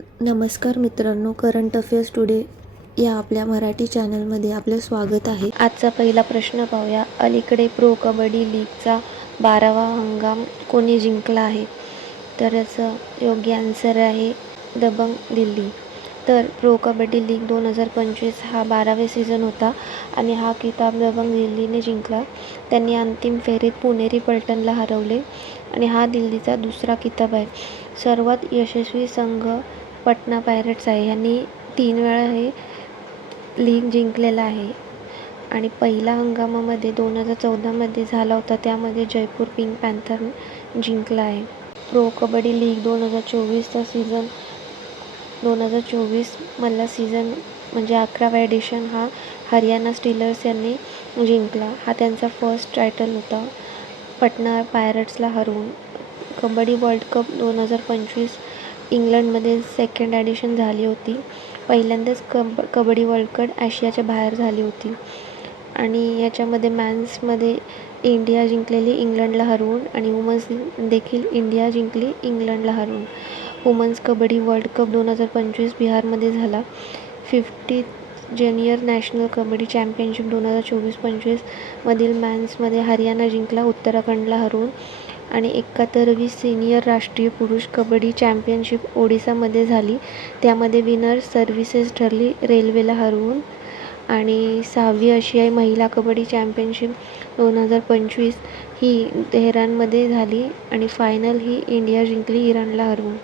नमस्कार मित्रांनो, current affairs today या आपल्या मराठी चॅनलमध्ये आपले स्वागत आहे. आजचा पहिला प्रश्न पाहूया. अलीकडे प्रो कबड्डी लीगचा 12वा हंगाम कोणी जिंकला आहे? तर याचं योग्य आन्सर आहे दबंग दिल्ली. तर प्रो कबड्डी लीग 2025 हा 12वे सीझन होता आणि हा किताब दबंग दिल्लीने जिंकला. त्यांनी अंतिम फेरीत पुणेरी पलटणला हरवले आणि हा दिल्लीचा दुसरा किताब आहे. सर्वात यशस्वी संघ पटना पायरेट्स आहे. यांनी 3 वेळा हे लीग जिंकलेला आहे आणि पहिला हंगामामध्ये 2014मध्ये झाला होता, त्यामध्ये जयपूर पिंक पॅन्थर जिंकला आहे. प्रो कबड्डी लीग 2024चा सीझन 2024 मधला सीझन म्हणजे 11वा एडिशन हा हरियाणा स्टीलर्स यांनी जिंकला. हा त्यांचा फर्स्ट टायटल होता पटना पायरेट्सला हरवून. कबड्डी वर्ल्ड कप 2025 इंग्लंडमध्ये सेकंड एडिशन झाली होती. पहिल्यांदाच कबड्डी वर्ल्ड कप आशियाच्या बाहेर झाली होती आणि याच्यामध्ये मॅन्समध्ये इंडिया जिंकलेली इंग्लंडला हरवून आणि वुमन्स देखील इंडिया जिंकली इंग्लंडला हरवून. वुमन्स कबड्डी वर्ल्ड कप 2025 बिहारमध्ये झाला. 50 ज्युनियर नॅशनल कबड्डी चॅम्पियनशिप 2024-25 मधील मॅन्समध्ये हरियाणा जिंकला उत्तराखंडला हरवून आणि 71वी सिनियर राष्ट्रीय पुरुष कबड्डी चॅम्पियनशिप ओडिसामध्ये झाली. त्यामध्ये विनर सर्व्हिसेस ठरली रेल्वेला हरवून आणि 6वी आशियाई महिला कबड्डी चॅम्पियनशिप 2025 ही तेहरानमध्ये झाली आणि फायनल ही इंडिया जिंकली इराणला हरवून.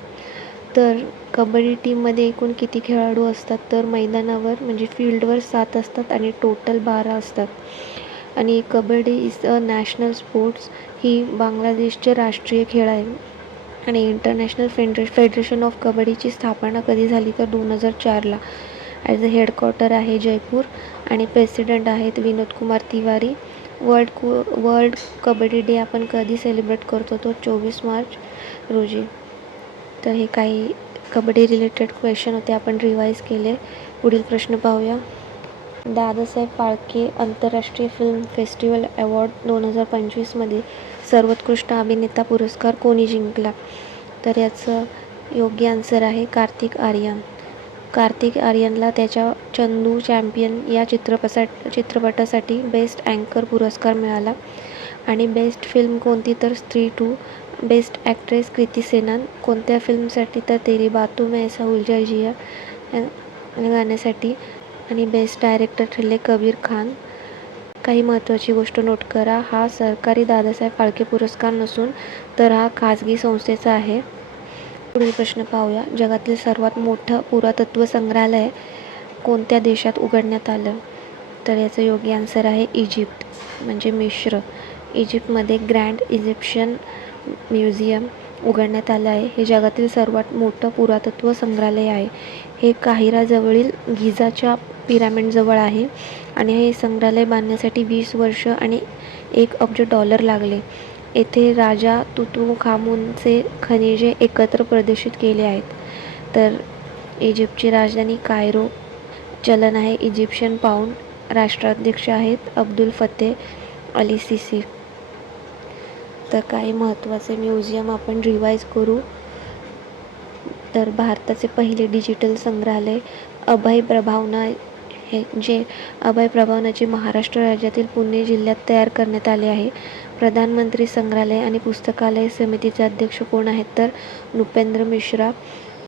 तर कबड्डी टीममध्ये एकूण किती खेळाडू असतात? तर मैदानावर म्हणजे फील्डवर 7 असतात आणि टोटल 12 असतात. आणि kabaddi is a national sports ही बांगलादेशचे राष्ट्रीय खेळ आहे आणि इंटरनॅशनल फेडरेशन ऑफ कबड्डीची स्थापना कधी झाली तर 2004ला. ॲज अ हेडक्वार्टर आहे जयपूर आणि प्रेसिडेंट आहेत विनोद कुमार तिवारी. वर्ल्ड कबड्डी डे आपण कधी सेलिब्रेट करतो? तो 24 मार्च रोजी. तर हे काही कबड्डी रिलेटेड क्वेश्चन होते, आपण रिवाईज केले. पुढील प्रश्न पाहूया. दादासाहेब फाळके आंतरराष्ट्रीय फिल्म फेस्टिवल अवॉर्ड 2025मध्ये सर्वोत्कृष्ट अभिनेता पुरस्कार कोणी जिंकला? तर याचं योग्य आन्सर आहे कार्तिक आर्यन. कार्तिक आर्यनला त्याच्या चंदू चॅम्पियन या चित्रपटासाठी बेस्ट अँकर पुरस्कार मिळाला. आणि बेस्ट फिल्म कोणती तर स्त्री 2. बेस्ट ॲक्ट्रेस कृती सेनन. कोणत्या फिल्मसाठी तर तेरी बातों में ऐसा उलझा जिया या गाण्यासाठी. आणि बेस्ट डायरेक्टर ठरले कबीर खान. काही महत्त्वाची गोष्ट नोट करा, हा सरकारी दादासाहेब फाळके पुरस्कार नसून तर हा खाजगी संस्थेचा आहे. पुढील प्रश्न पाहूया. जगातील सर्वात मोठं पुरातत्व संग्रहालय कोणत्या देशात उघडण्यात आलं? तर याचं योग्य आन्सर आहे इजिप्त म्हणजे मिस्र. इजिप्तमध्ये ग्रँड इजिप्शियन म्युझियम उघडण्यात आलं आहे. हे जगातील सर्वात मोठं पुरातत्व संग्रहालय आहे. हे काहिराजवळील गिझाच्या पिरामिडजवळ आहे आणि हे संग्रहालय बांधण्यासाठी 20 वर्ष आणि $1 अब्ज लागले. येथे राजा तुतनखामूनचे खनिजे एकत्र प्रदर्शित केले आहेत. तर इजिप्तची राजधानी कायरो. चलन आहे इजिप्शियन पाऊंड. राष्ट्राध्यक्ष आहेत अब्दुल फतेह अली सिसी. तर काही महत्त्वाचे म्युझियम आपण रिवाईज करू. तर भारताचे पहिले डिजिटल संग्रहालय अभय प्रभावना हे जे अभय प्रभावनाचे महाराष्ट्र राज्यातील पुणे जिल्ह्यात तयार करण्यात आले आहे. प्रधानमंत्री संग्रहालय आणि पुस्तकालय समितीचे अध्यक्ष कोण आहेत? तर नृपेंद्र मिश्रा.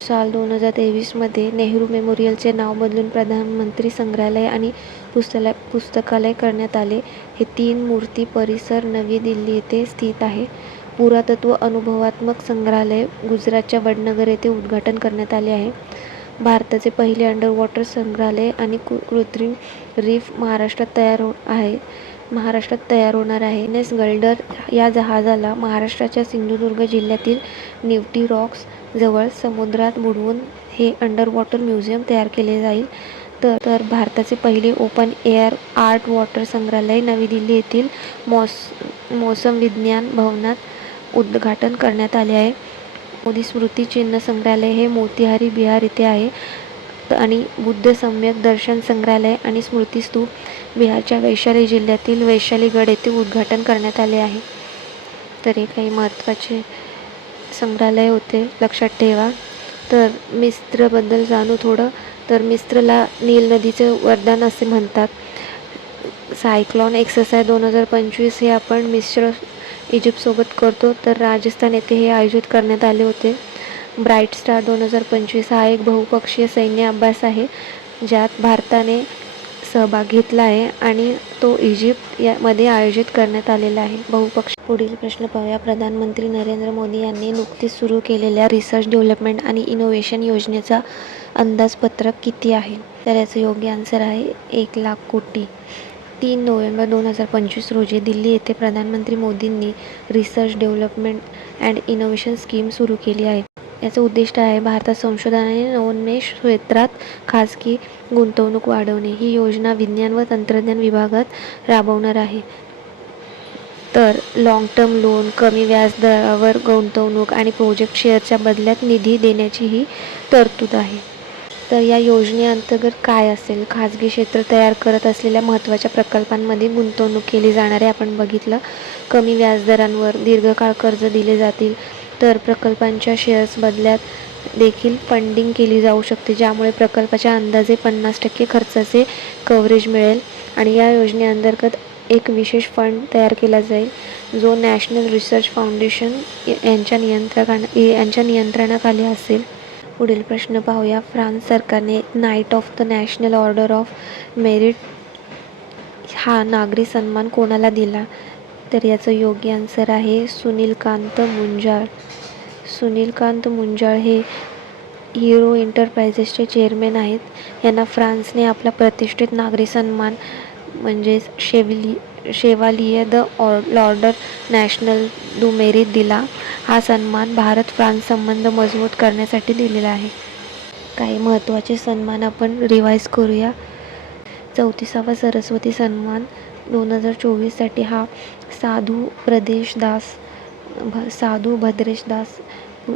साल 2023मध्ये नेहरू मेमोरियलचे नाव बदलून प्रधानमंत्री संग्रहालय आणि पुस्तकालय करण्यात आले. हे 3 मूर्ती परिसर नवी दिल्ली येथे स्थित आहे. पुरातत्व अनुभवात्मक संग्रहालय गुजरातच्या वडनगर येथे उद्घाटन करण्यात आले आहे. भारताचे पहिले अंडर वॉटर संग्रहालय आणि कृत्रिम रीफ महाराष्ट्रात तयार होणार आहे. एन.एस. गल्डर या जहाजाला महाराष्ट्राच्या सिंधुदुर्ग जिल्ह्यातील निवटी रॉक्स जवळ समुद्रात बुडवून हे अंडर वॉटर म्युझियम तयार केले जाईल. तर भारताचे पहिले ओपन एअर आर्ट वॉटर संग्रहालय नवी दिल्ली येथील मौसम विज्ञान भवनात उद्घाटन करण्यात आले आहे. मोदी स्मृती चिन्ह संग्रहालय हे मोतीहारी बिहार येथे आहे आणि बुद्ध सम्यक दर्शन संग्रहालय आणि स्मृतिस्तूप बिहारच्या वैशाली जिल्ह्यातील वैशालीगड येथे उद्घाटन करण्यात आले आहे. तर हे काही महत्त्वाचे संग्रहालय होते, लक्षात ठेवा. तर मिस्रबद्दल जाणू थोडं. तर मिस्रला नील नदीचं वरदान असे म्हणतात. सायक्लॉन एक्सरसाइज 2025 हे आपण मिस्र इजिप्तसोबत करतो. तर राजस्थान येथे हे आयोजित करण्यात आले होते. ब्राईट स्टार 2025 हा एक बहुपक्षीय सैन्य अभ्यास आहे ज्यात भारताने सहभाग घेतला आहे आणि तो इजिप्त यामध्ये आयोजित करण्यात आलेला आहे. बहुपक्षीय. पुढील प्रश्न पाहूया. प्रधानमंत्री नरेंद्र मोदी यांनी नुकतीच सुरू केलेल्या रिसर्च डेव्हलपमेंट आणि इनोव्हेशन योजनेचा अंदाजपत्रक किती आहे? तर याचं योग्य आन्सर आहे 1,00,000 कोटी. 3 नोव्हेंबर 2025 रोजी दिल्ली येथे प्रधानमंत्री मोदींनी research development and innovation scheme सुरू केली आहे. याचं उद्दिष्ट आहे भारतात संशोधन आणि नवोन्मेष क्षेत्रात खाजगी गुंतवणूक वाढवणे. ही योजना विज्ञान व तंत्रज्ञान विभागात राबवणार आहे. तर लाँग टर्म लोन, कमी व्याजदरावर गुंतवणूक आणि प्रोजेक्ट शेअरच्या बदल्यात निधी देण्याची ही तरतूद आहे. तर या योजनेअंतर्गत काय असेल? खाजगी क्षेत्र तयार करत असलेल्या महत्त्वाच्या प्रकल्पांमध्ये गुंतवणूक केली जाणार आहे. आपण बघितलं. कमी व्याजदरांवर दीर्घकाळ कर्ज दिले जातील. तर प्रकल्पांच्या शेअर्स बदल्यात देखील फंडिंग केली जाऊ शकते, ज्यामुळे प्रकल्पाच्या अंदाजे 50% खर्चाचे कव्हरेज मिळेल. आणि या योजनेअंतर्गत एक विशेष फंड तयार केला जाईल जो नॅशनल रिसर्च फाउंडेशन यांच्या नियंत्रणाखाली असेल. पुढील प्रश्न पाहूया. फ्रान्स सरकारने night of the national order of merit हा नागरी सन्मान कोणाला दिला? तर याचं योग्य आन्सर आहे सुनीलकांत मुंजाळ. सुनीलकांत मुंजाळ हे हिरो एंटरप्राइजेसचे चेअरमॅन आहेत. यांना फ्रान्सने आपला प्रतिष्ठित नागरी सन्मान म्हणजेच शेवालिये द ऑर्डर नॅशनल दु मेरिट दिला. हा सन्मान भारत-फ्रान्स संबंध मजबूत करण्यासाठी दिलेला आहे. काही महत्त्वाचे सन्मान आपण रिवाईज करूया. 34वा सरस्वती सन्मान 2024साठी हा साधू भद्रेश दास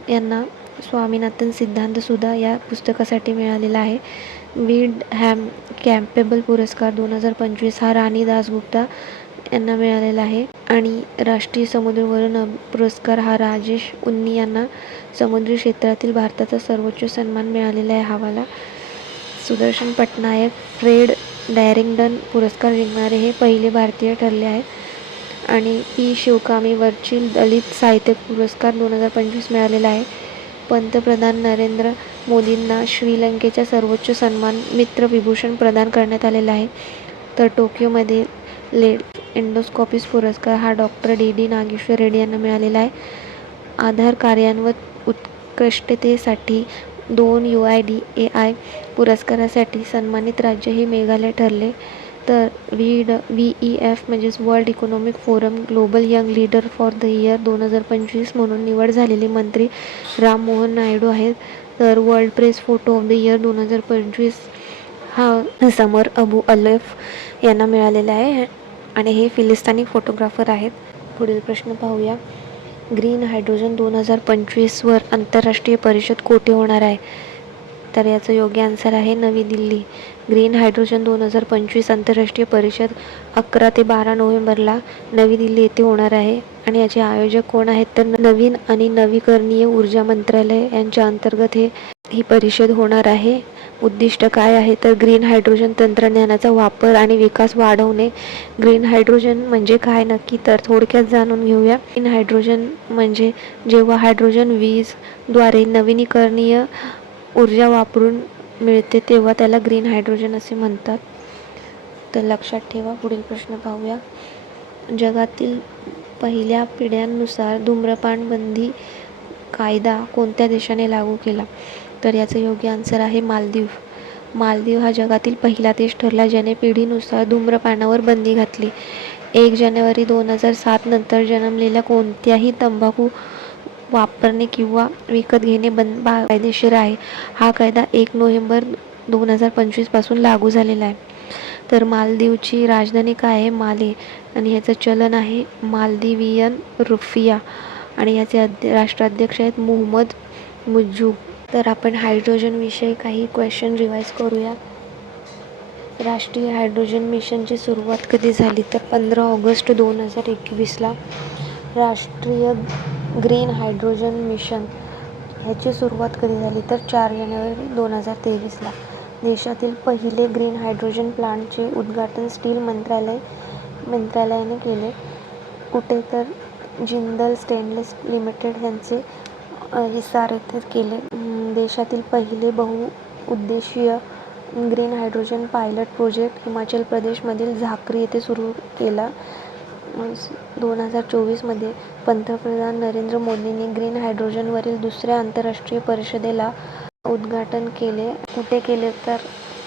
यांना स्वामीनाथन सिद्धांत सुधा या पुस्तकासाठी मिळालेला आहे. विंडहॅम कॅम्पेबल पुरस्कार 2025 हा राणी दासगुप्ता यांना मिळालेला आहे. आणि राष्ट्रीय समुद्रवरण पुरस्कार हा राजेश उन्नी यांना समुद्री क्षेत्रातील भारताचा सर्वोच्च सन्मान मिळालेला आहे. हवाला. सुदर्शन पटनायक फ्रेड डॅरिंगटन पुरस्कार जिंकणारे हे पहिले भारतीय ठरले आहेत. आणि पी शिवकामी वर्चील दलित साहित्य पुरस्कार 2025 मिळालेला आहे. पंतप्रधान नरेंद्र मोदींना श्रीलंकेचा सर्वोच्च सन्मान मित्र विभूषण प्रदान करण्यात आलेला आहे. तर टोकियोमध्ये लेड एंडोस्कोपिस पुरस्कार हा डॉक्टर डी नागेश्वर रेड्डी यांना मिळालेला आहे. आधार कार्यान्वित उत्कृष्टतेसाठी 2 UIDAI पुरस्कारासाठी सन्मानित राज्य हे मेघालय ठरले. तर VEF म्हणजेच world economic forum global young leader for the year 2025 म्हणून निवड झालेले मंत्री राम मोहन नायडू आहेत. तर world press photo of the year 2025 हा समर अबू अलेफ यांना मिळालेला आहे आणि हे फिलिस्तीनी फोटोग्राफर आहेत. पुढील प्रश्न पाहूया. ग्रीन हायड्रोजन 2025वर आंतरराष्ट्रीय परिषद कोठे होणार आहे? तर याचं योग्य आन्सर आहे नवी दिल्ली. ग्रीन हायड्रोजन 2025 आंतरराष्ट्रीय परिषद 11 ते 12 नोव्हेंबरला नवी दिल्ली येथे होणार आहे. आणि याचे आयोजक कोण आहेत? तर नवीन आणि नवीकरणीय ऊर्जा मंत्रालय यांच्या अंतर्गत ही परिषद होणार आहे. उद्दिष्ट काय आहे? तर ग्रीन हायड्रोजन तंत्रज्ञानाचा वापर आणि विकास वाढवणे. ग्रीन हायड्रोजन म्हणजे काय नक्की? तर थोडक्यात जाणून घेऊया. ग्रीन हायड्रोजन म्हणजे जेव्हा हायड्रोजन वीजद्वारे नवीकरणीय ऊर्जा वापरून मिळते तेव्हा त्याला ग्रीन हायड्रोजन असे म्हणतात. तर लक्षात ठेवा. पुढील प्रश्न पाहूया. जगातील पहिल्या पिढ्यांनुसार धूम्रपान बंदी कायदा कोणत्या देशाने लागू केला? तर याचं योग्य आन्सर आहे मालदीव. मालदीव हा जगातील पहिला देश ठरला ज्याने पिढीनुसार धूम्रपानावर बंदी घातली. 1 जानेवारी 2007 नंतर जन्मलेल्या कोणत्याही तंबाखू वापरणे किंवा विकत घेणे कायदेशीर आहे. हा कायदा 1 नोव्हेंबर 2025 पासून लागू झालेला आहे. तर मालदीवची राजधानी काय आहे? माले. आणि ह्याचं चलन आहे मालदिवियन रुफिया. आणि याचे राष्ट्राध्यक्ष आहेत मोहम्मद मुज्जू. तर आपण हायड्रोजन विषयी काही क्वेश्चन रिवाईज करूया. राष्ट्रीय हायड्रोजन मिशनची सुरुवात कधी झाली? तर 15 ऑगस्ट 2021ला राष्ट्रीय ग्रीन हायड्रोजन मिशन ह्याची सुरुवात कधी झाली तर 4 जानेवारी 2023ला. देशातील पहिले ग्रीन हायड्रोजन प्लांटचे उद्घाटन स्टील मंत्रालयाने केले. कुठे तर जिंदल स्टेनलेस लिमिटेड यांचे हिसार येथे केले. देशातील पहिले बहुउद्देशीय green hydrogen pilot project Himachal प्रदेशमधील झाकरी येथे सुरू केला. 2024मध्ये पंतप्रधान नरेंद्र मोदींनी ग्रीन हायड्रोजनवरील दुसऱ्या आंतरराष्ट्रीय परिषदेला उद्घाटन केले. कुठे केले तर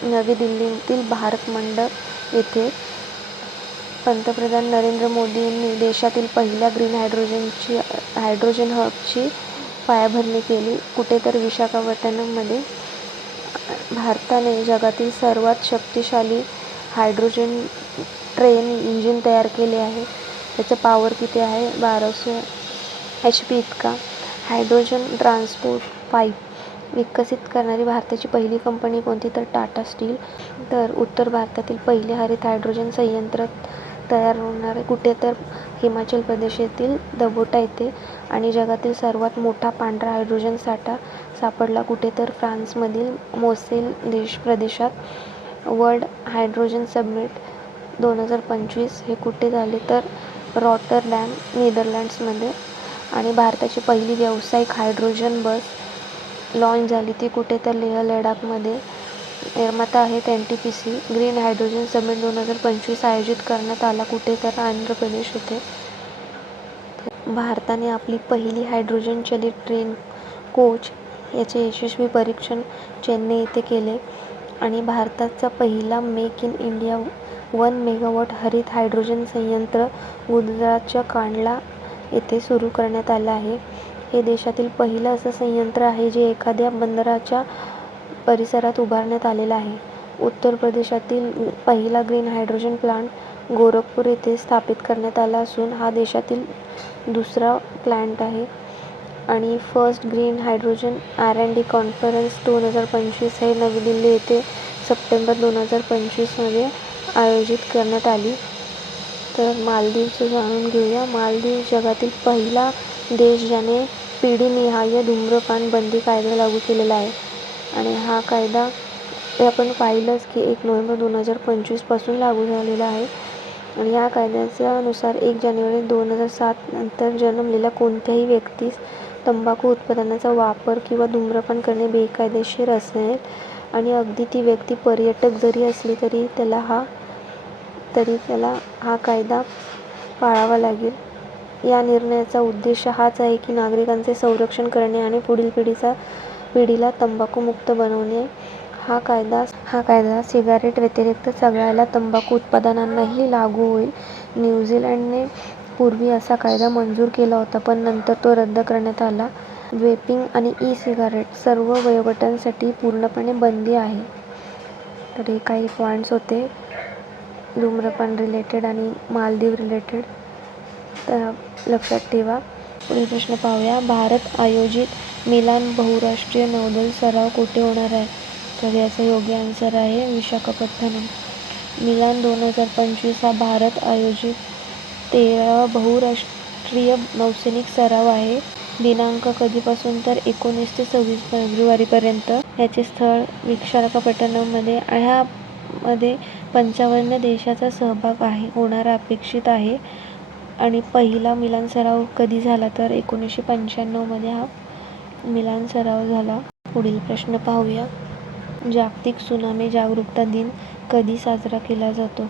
नवी दिल्लीतील भारत मंडप येथे. पंतप्रधान नरेंद्र मोदींनी देशातील पहिल्या ग्रीन हायड्रोजन हबची पायाभरणी केली. कुठे तर विशाखापट्टणममध्ये. भारताने जगातील सर्वात शक्तिशाली हायड्रोजन ट्रेन इंजिन तयार केले आहे. त्याचं पॉवर किती आहे? 1200 HP इतका. हायड्रोजन ट्रान्सपोर्ट पाईप विकसित करणारी भारताची पहिली कंपनी कोणती तर टाटा स्टील. तर उत्तर भारतातील पहिले हरित हायड्रोजन संयंत्र तयार होणार कुठे तर हिमाचल प्रदेश येथील दबोटा येथे. आणि जगातील सर्वात मोठा पांढरा हायड्रोजन साठा सापडला कुठे तर फ्रान्समधील मोसेल प्रदेशात. वर्ल्ड हायड्रोजन समिट 2025 हे कुठे झाले तर रॉटरडॅम नेदरलँड्समध्ये. आणि भारताची पहिली व्यावसायिक हायड्रोजन बस लॉन्च झाली ती कुठे तर लेह लडाखमध्ये. निर्माता आहेत NTPC. ग्रीन हायड्रोजन समिट 2025 आयोजित करण्यात आला कुठे तर आंध्र प्रदेश येथे. भारताने आपली पहिली हायड्रोजन चलित ट्रेन कोच याचे यशस्वी परीक्षण चेन्नई येथे केले. आणि भारताचा पहिला मेक इन इंडिया 1 मेगावॉट हरित हायड्रोजन संयंत्र गुजरातच्या कांडला येथे सुरू करण्यात आलं आहे. हे देशातील पहिलं असं संयंत्र आहे जे एखाद्या बंदराच्या परिसरात उभारण्यात आलेलं आहे. उत्तर प्रदेशातील पहिला ग्रीन हायड्रोजन प्लांट गोरखपूर येथे स्थापित करण्यात आला असून हा देशातील दुसरा प्लांट आहे. आणि first green hydrogen R&D conference 2025 हे नवी दिल्ली येथे सप्टेंबर 2025मध्ये आयोजित करण्यात आली. तर मालदीवचं जाणून घेऊया. मालदीव जगातील पहिला देश ज्याने पिढीनिहाय धूम्रपान बंदी कायदा लागू केलेला आहे. आणि हा कायदा आपण पाहिलंच की 1 नोव्हेंबर 2025 पासून लागू झालेला आहे. आणि या कायद्याच्या नुसार 1 जानेवारी 2007 नंतर जन्मलेल्या कोणत्याही व्यक्तीस तंबाखू उत्पादनांचा वापर किंवा धूम्रपान करणे बेकायदेशीर असेल. आणि अगदी ती व्यक्ती पर्यटक जरी असली तरी त्याला हा कायदा पाळावा लागेल. या निर्णयाचा उद्देश हाच आहे की नागरिकांचे संरक्षण करणे आणि पुढील पिढीला तंबाखूमुक्त बनवणे. हा कायदा सिगारेट व्यतिरिक्त सगळ्या तंबाखू उत्पादनांनाही लागू होईल. न्यूझीलंडने पूर्वी असा कायदा मंजूर केला होता पण नंतर तो रद्द करण्यात आला. वेपिंग आणि ई-सिगारेट सर्व वयोगटांसाठी पूर्णपणे बंदी आहे. तर हे काही पॉईंट्स होते धूम्रपान रिलेटेड आणि मालदीव रिलेटेड. तर लक्षात ठेवा. पुढील प्रश्न पाहूया. भारत आयोजित मिलान बहुराष्ट्रीय नौदल सराव कुठे होणार आहे? तर याचं योग्य आन्सर आहे विशाखापट्टणम. मिलान 2025 हा भारत आयोजित 13वा बहुराष्ट्रीय नौसैनिक सराव आहे. दिनांक कधीपासून तर 19 ते 26 फेब्रुवारीपर्यंत. याचे स्थळ विशाखापट्टणममध्ये. ह्यामध्ये 55 देशांचा सहभाग होणार अपेक्षित आहे. आणि पहिला मिलान सराव कधी झाला तर 1995मध्ये हा मिलान सराव झाला. पुढील प्रश्न पाहूया. जागतिक त्सुनामी जागरूकता दिन कधी साजरा केला जातो?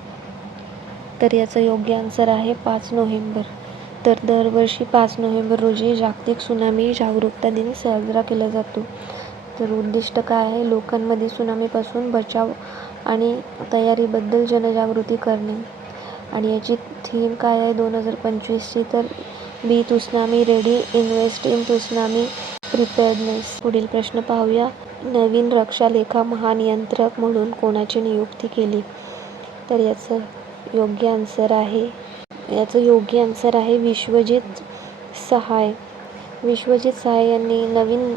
तर याचं योग्य आन्सर आहे 5 नोव्हेंबर. तर दरवर्षी 5 नोव्हेंबर रोजी जागतिक त्सुनामी जागरूकता दिन साजरा केला जातो. तर उद्दिष्ट काय आहे? लोकांमध्ये त्सुनामीपासून बचाव आणि तयारीबद्दल जनजागृती करणे. आणि याची थीम काय आहे 2025ची? तर be tsunami ready, invest in tsunami preparedness. पुढील प्रश्न पाहूया. नवीन रक्षा लेखा महानियंत्रक म्हणून कोणाची नियुक्ती केली? तर याचं योग्य आन्सर आहे विश्वजित सहाय. विश्वजित सहाय यांनी नवीन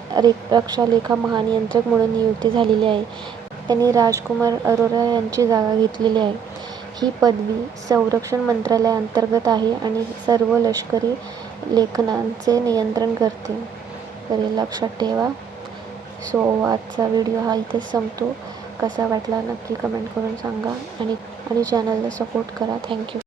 रक्षा लेखा महानियंत्रक म्हणून नियुक्ती झालेली आहे. त्यांनी राजकुमार अरोरा यांची जागा घेतलेली आहे. ही पदवी संरक्षण मंत्रालयाअंतर्गत आहे आणि सर्व लष्करी लेखांचे नियंत्रण करते. तरी लक्षात ठेवा. सो आजचा व्हिडिओ हा इथेच संपतो. कसा वाटला नक्की कमेंट करून सांगा आणि चॅनलला सपोर्ट करा. थँक्यू.